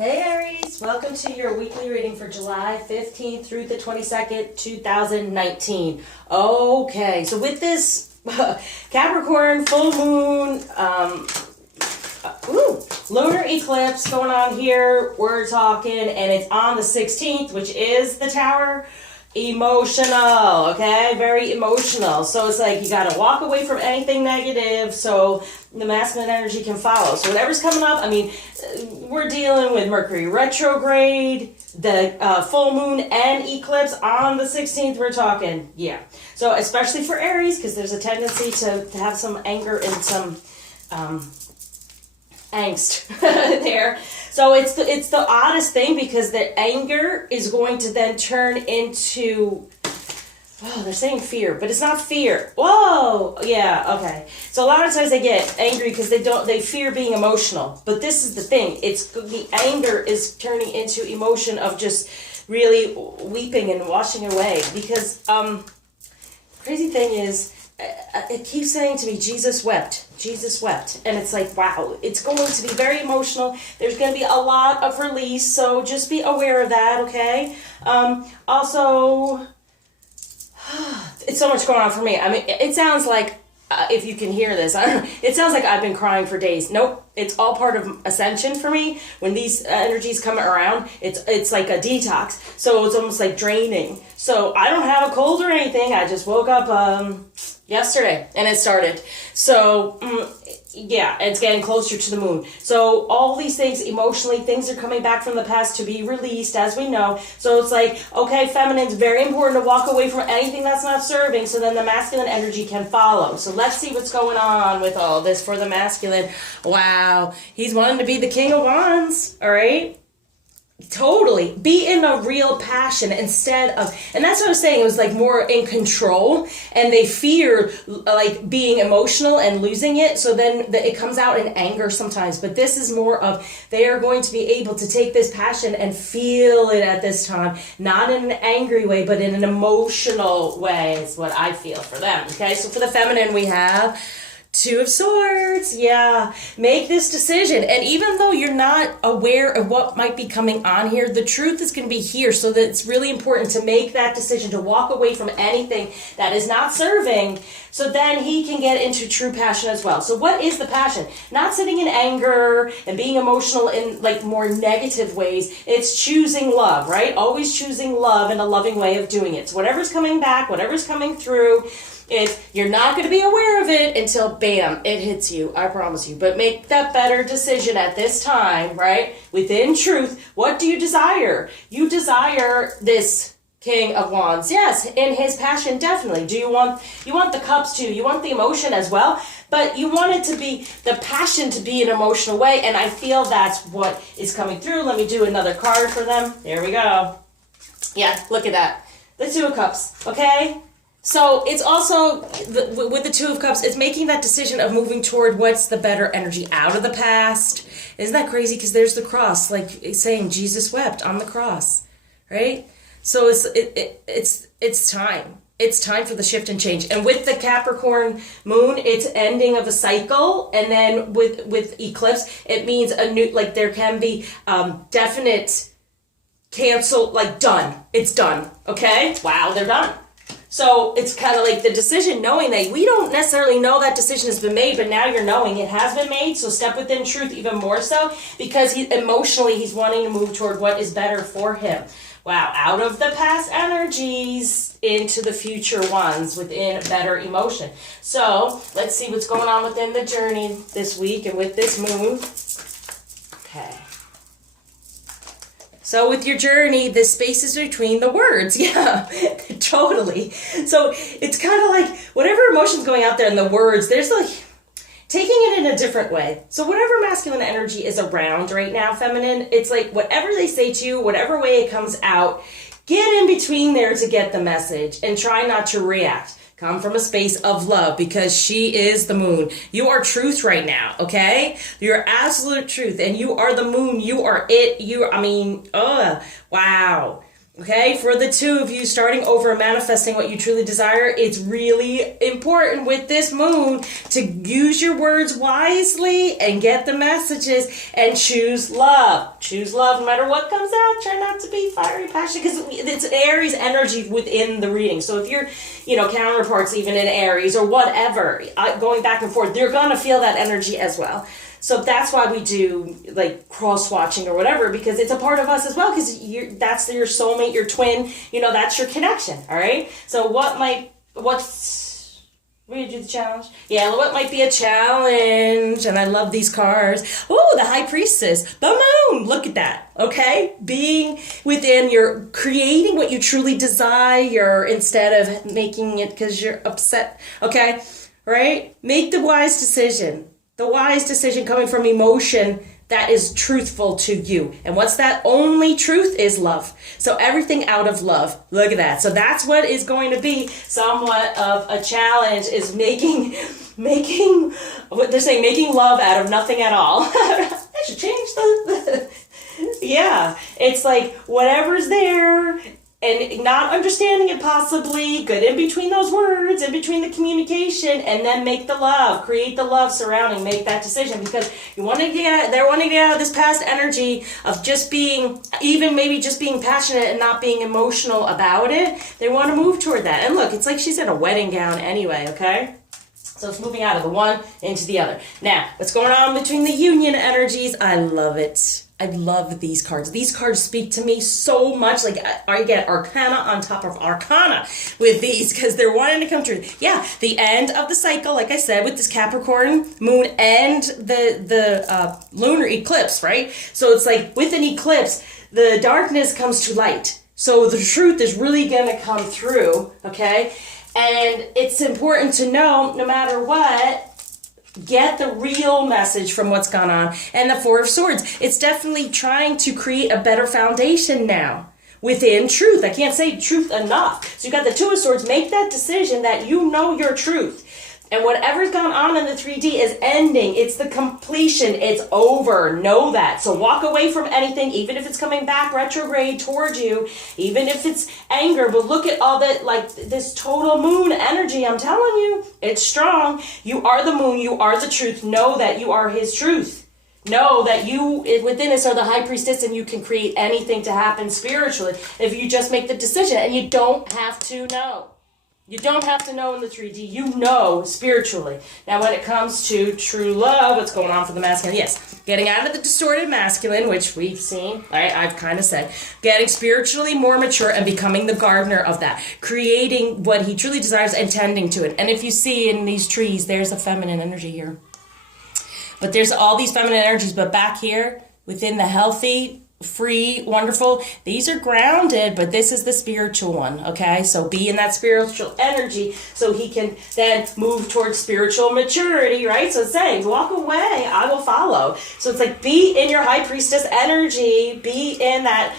Hey Aries, welcome to your weekly reading for July 15th through the 22nd, 2019. Okay, so with this Capricorn full moon, lunar eclipse going on here, we're talking, and it's on the 16th, which is the Tower. Emotional, okay? Very emotional. So it's like you got to walk away from anything negative so the masculine energy can follow. So whatever's coming up, I mean, we're dealing with Mercury retrograde, the full moon and eclipse on the 16th. We're talking, yeah. So especially for Aries, because there's a tendency to have some anger and some angst there. So it's the oddest thing because the anger is going to then turn into, oh, they're saying fear, but it's not fear. Whoa, yeah, okay. So a lot of times they get angry because they fear being emotional. But this is the thing. It's the anger is turning into emotion of just really weeping and washing away because crazy thing is, it keeps saying to me, Jesus wept. Jesus wept. And it's like, wow, it's going to be very emotional. There's going to be a lot of release, so just be aware of that, okay? Also, it's so much going on for me. I mean, it sounds like, if you can hear this, it sounds like I've been crying for days. Nope, it's all part of ascension for me. When these energies come around, it's like a detox. So it's almost like draining. So I don't have a cold or anything. I just woke up yesterday and it started. So yeah, it's getting closer to the moon. So all these things emotionally, things are coming back from the past to be released, as we know. So it's like, okay, feminine's very important to walk away from anything that's not serving so then the masculine energy can follow. So let's see what's going on with all this for the masculine. Wow, he's wanting to be the King of Wands, all right? Totally. Be in a real passion instead of, and that's what I was saying, it was like more in control and they fear like being emotional and losing it. So then it comes out in anger sometimes, but this is more of, they are going to be able to take this passion and feel it at this time, not in an angry way, but in an emotional way is what I feel for them. Okay. So for the feminine, we have Two of Swords, yeah. Make this decision. And even though you're not aware of what might be coming on here, the truth is going to be here. So that it's really important to make that decision, to walk away from anything that is not serving. So then he can get into true passion as well. So what is the passion? Not sitting in anger and being emotional in like more negative ways. It's choosing love, right? Always choosing love and a loving way of doing it. So whatever's coming back, whatever's coming through, you're not going to be aware of it until, bam, it hits you. I promise you. But make that better decision at this time, right? Within truth, what do you desire? You desire this King of Wands. Yes, in his passion, definitely. Do you want the cups too? You want the emotion as well? But you want it to be, the passion to be an emotional way. And I feel that's what is coming through. Let me do another card for them. There we go. Yeah, look at that. The Two of Cups, okay? So it's also, with the Two of Cups, it's making that decision of moving toward what's the better energy out of the past. Isn't that crazy? Because there's the cross, like saying Jesus wept on the cross, right? So it's time. It's time for the shift and change. And with the Capricorn moon, it's ending of a cycle. And then with eclipse, it means a new, like there can be definite cancel, like done. It's done, okay? Wow, they're done. So it's kind of like the decision, knowing that we don't necessarily know that decision has been made, but now you're knowing it has been made. So step within truth even more so because emotionally he's wanting to move toward what is better for him. Wow, out of the past energies into the future ones within better emotion. So let's see what's going on within the journey this week and with this moon. Okay. So with your journey, the spaces between the words. Yeah, totally. So it's kind of like whatever emotion's going out there in the words, there's like taking it in a different way. So whatever masculine energy is around right now, feminine, it's like whatever they say to you, whatever way it comes out, get in between there to get the message and try not to react. Come from a space of love because she is the moon. You are truth right now, okay? You're absolute truth and you are the moon. You are it. Wow. Okay, for the two of you starting over and manifesting what you truly desire, it's really important with this moon to use your words wisely and get the messages and choose love. Choose love no matter what comes out. Try not to be fiery, passionate, because it's Aries energy within the reading. So if you're, counterparts even in Aries or whatever, going back and forth, you're going to feel that energy as well. So that's why we do like cross-watching or whatever, because it's a part of us as well, because that's your soulmate, your twin, that's your connection, all right? So we do the challenge? Yeah, what might be a challenge? And I love these cards. Oh, the High Priestess, the moon, look at that, okay? Being within, you're creating what you truly desire instead of making it because you're upset, okay? Right? Make the wise decision. The wise decision coming from emotion that is truthful to you. And what's that? Only truth is love. So everything out of love. Look at that. So that's what is going to be somewhat of a challenge, is making what they're saying, making love out of nothing at all. I should change the yeah. It's like whatever's there, and not understanding it possibly, good in between those words, in between the communication, and then make the love, create the love surrounding, make that decision, because they're wanting to get out of this past energy of just being, even maybe just being passionate and not being emotional about it. They want to move toward that. And look, it's like she's in a wedding gown anyway, okay? So it's moving out of the one into the other. Now, what's going on between the union energies? I love it. I love these cards. These cards speak to me so much. Like, I get arcana on top of arcana with these because they're wanting to come true. Yeah, the end of the cycle, like I said, with this Capricorn moon and the lunar eclipse, right? So it's like with an eclipse, the darkness comes to light. So the truth is really going to come through, okay? And it's important to know, no matter what, get the real message from what's gone on. And the Four of Swords, it's definitely trying to create a better foundation now within truth. I can't say truth enough. So you got the Two of Swords. Make that decision that you know your truth. And whatever's gone on in the 3D is ending. It's the completion. It's over. Know that. So walk away from anything, even if it's coming back retrograde towards you, even if it's anger. But look at all that, like this total moon energy. I'm telling you, it's strong. You are the moon. You are the truth. Know that you are his truth. Know that you within us are the high priestess, and you can create anything to happen spiritually if you just make the decision. And you don't have to know. You don't have to know in the 3D. You know spiritually. Now, when it comes to true love, what's going on for the masculine? Yes, getting out of the distorted masculine, which we've seen, I've kind of said. Getting spiritually more mature and becoming the gardener of that. Creating what he truly desires and tending to it. And if you see in these trees, there's a feminine energy here. But there's all these feminine energies. But back here, within the healthy, free, wonderful, these are grounded, but this is the spiritual one, okay? So be in that spiritual energy so he can then move towards spiritual maturity, right? So it's saying, walk away, I will follow. So it's like, be in your high priestess energy, be in that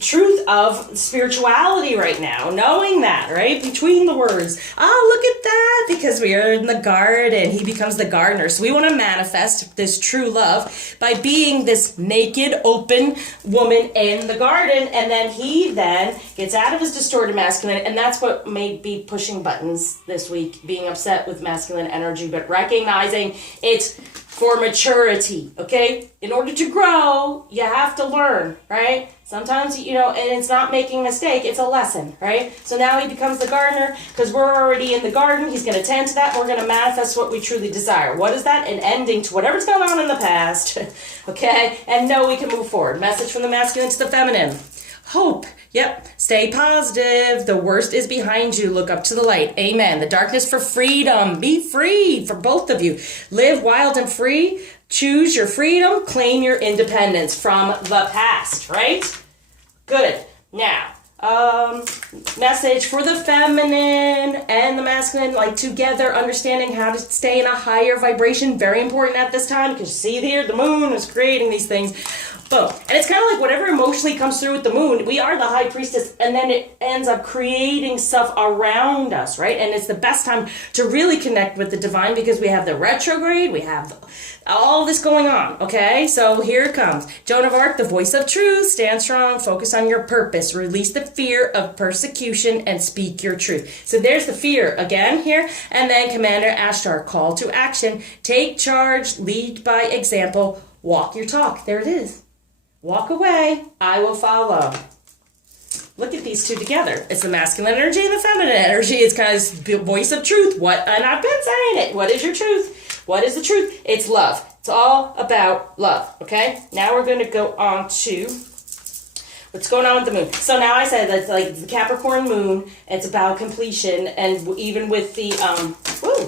truth of spirituality right now, knowing that, right? Between the words. Oh, look at that, because we are in the garden. He becomes the gardener. So we want to manifest this true love by being this naked, open woman in the garden, and then he then gets out of his distorted masculine, and that's what may be pushing buttons this week, being upset with masculine energy, but recognizing it's for maturity, okay? In order to grow, you have to learn, right? Sometimes, and it's not making a mistake, it's a lesson, right? So now he becomes the gardener because we're already in the garden. He's going to tend to that. We're going to manifest what we truly desire. What is that? An ending to whatever's going on in the past, okay? And know we can move forward. Message from the masculine to the feminine. Hope. Yep. Stay positive. The worst is behind you. Look up to the light. Amen. The darkness for freedom. Be free for both of you. Live wild and free. Choose your freedom. Claim your independence from the past, right? Good. Now, message for the feminine and the masculine, like together, understanding how to stay in a higher vibration. Very important at this time, because see here, the moon is creating these things. Boom. And it's kind of like whatever emotionally comes through with the moon, we are the high priestess, and then it ends up creating stuff around us, right? And it's the best time to really connect with the divine because we have the retrograde, we have all this going on, okay? So here it comes. Joan of Arc, the voice of truth. Stand strong, focus on your purpose, release the fear of persecution and speak your truth. So there's the fear again here. And then Commander Ashtar, call to action. Take charge, lead by example, walk your talk. There it is. Walk away, I will follow. Look at these two together. It's the masculine energy and the feminine energy. It's kind of this voice of truth. And I've been saying it. What is your truth? What is the truth? It's love. It's all about love, okay? Now we're going to go on to what's going on with the moon. So now I said that's like the Capricorn moon. It's about completion, and even with the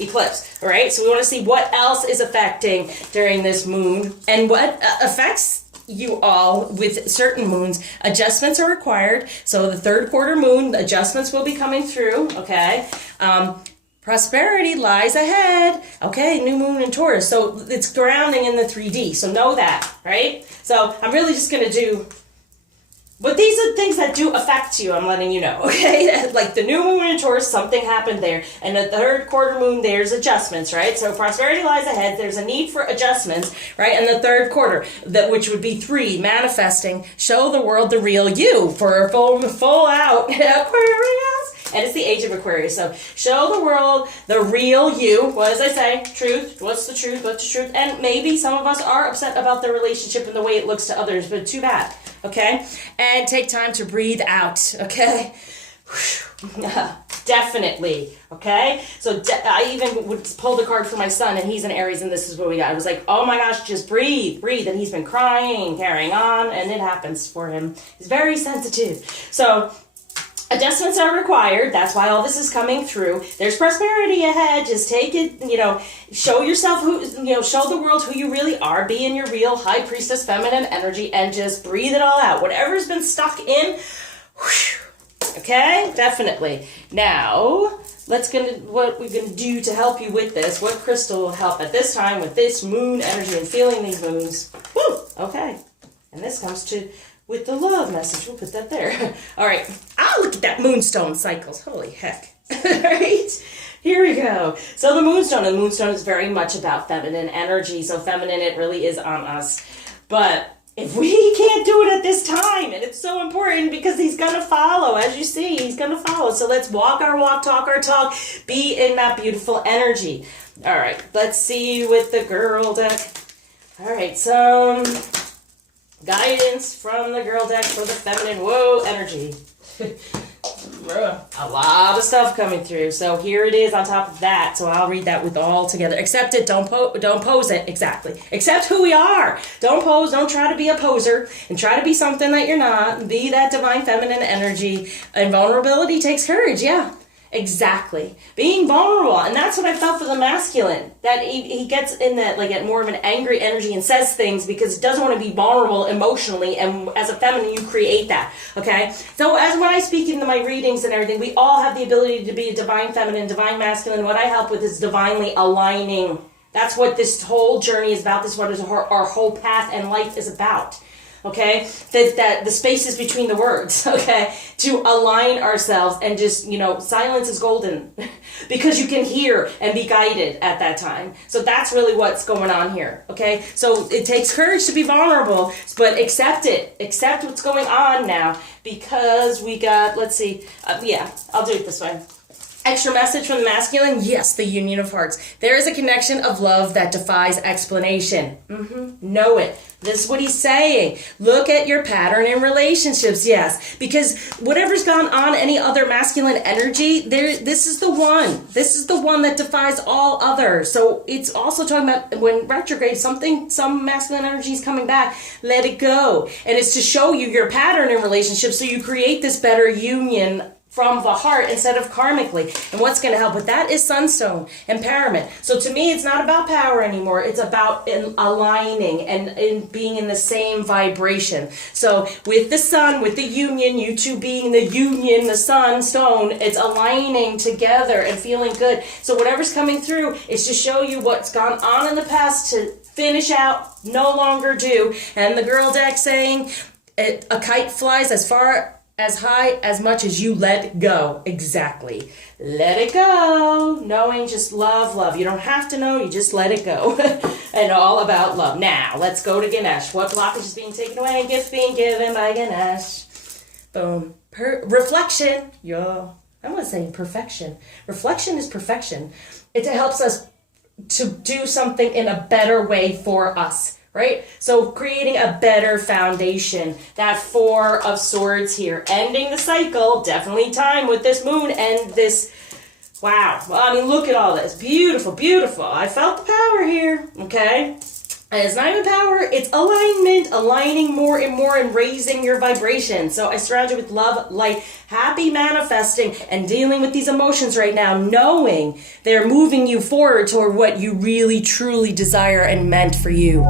eclipse, all right? So we want to see what else is affecting during this moon and what affects you all with certain moons. Adjustments are required. So the third quarter moon, adjustments will be coming through, okay? Prosperity lies ahead. Okay, new moon in Taurus. So it's grounding in the 3D. So know that, right? So I'm really just going to do, but these are things that do affect you. I'm letting you know, okay? Like the new moon in Taurus, something happened there. And the third quarter moon, there's adjustments, right? So prosperity lies ahead. There's a need for adjustments, right? And the third quarter, which would be 3, manifesting, show the world the real you for a full out Aquarius. And it's the age of Aquarius. So show the world the real you. What does I say? Truth. What's the truth? What's the truth? And maybe some of us are upset about the relationship and the way it looks to others, but too bad. Okay? And take time to breathe out. Okay? Definitely. Okay? So I even would pull the card for my son, and he's an Aries, and this is what we got. I was like, oh my gosh, just breathe, breathe. And he's been crying, carrying on, and it happens for him. He's very sensitive. So adjustments are required. That's why all this is coming through. There's prosperity ahead. Just take it, show yourself show the world who you really are. Be in your real high priestess feminine energy and just breathe it all out. Whatever's been stuck in, okay? Definitely. Now, what we're going to do to help you with this. What crystal will help at this time with this moon energy and feeling these moons? Woo! Okay. And this comes to with the love message. We'll put that there. All right. Look at that moonstone cycles. Holy heck. All right. Here we go. So the moonstone, and the moonstone is very much about feminine energy. So feminine, it really is on us. But if we can't do it at this time, and it's so important because he's going to follow. As you see, he's going to follow. So let's walk our walk, talk our talk, be in that beautiful energy. All right. Let's see with the girl deck. All right. So guidance from the girl deck for the feminine energy. A lot of stuff coming through. So here it is on top of that. So I'll read that with all together. Accept it. Don't pose it. Exactly. Accept who we are. Don't pose. Don't try to be a poser and try to be something that you're not. Be that divine feminine energy. And vulnerability takes courage. Yeah. Exactly. Being vulnerable. And that's what I felt for the masculine. That he gets in that, like, at more of an angry energy and says things because he doesn't want to be vulnerable emotionally. And as a feminine, you create that. Okay? So as when I speak into my readings and everything, we all have the ability to be a divine feminine, divine masculine. What I help with is divinely aligning. That's what this whole journey is about. This is what our whole path and life is about. Okay, that the spaces between the words, okay, to align ourselves and just, silence is golden because you can hear and be guided at that time. So that's really what's going on here, okay? So it takes courage to be vulnerable, but accept it. Accept what's going on now because we got, let's see, I'll do it this way. Extra message from the masculine? Yes, the union of hearts. There is a connection of love that defies explanation. Know it. This is what he's saying. Look at your pattern in relationships, yes. Because whatever's gone on any other masculine energy, this is the one. This is the one that defies all others. So it's also talking about when retrograde, some masculine energy is coming back, let it go. And it's to show you your pattern in relationships so you create this better union from the heart instead of karmically. And what's going to help with that is sunstone, empowerment. So to me, it's not about power anymore. It's about aligning and in being in the same vibration. So with the sun, with the union, you two being the union, the sun, stone, it's aligning together and feeling good. So whatever's coming through is to show you what's gone on in the past to finish out, no longer do. And the girl deck saying, a kite flies as high as much as you let go. Exactly. Let it go. Knowing just love. You don't have to know. You just let it go. And all about love. Now, let's go to Ganesh. What blockage is being taken away and gift being given by Ganesh? Boom. reflection. Yeah. I want to say perfection. Reflection is perfection. It helps us to do something in a better way for us, right? So creating a better foundation. That Four of Swords here. Ending the cycle. Definitely time with this moon and this. Wow. Well, I mean, look at all this. Beautiful, beautiful. I felt the power here, okay? And it's not even power, it's alignment, aligning more and more and raising your vibration. So I surround you with love, light, happy manifesting, and dealing with these emotions right now, knowing they're moving you forward toward what you really, truly desire and meant for you.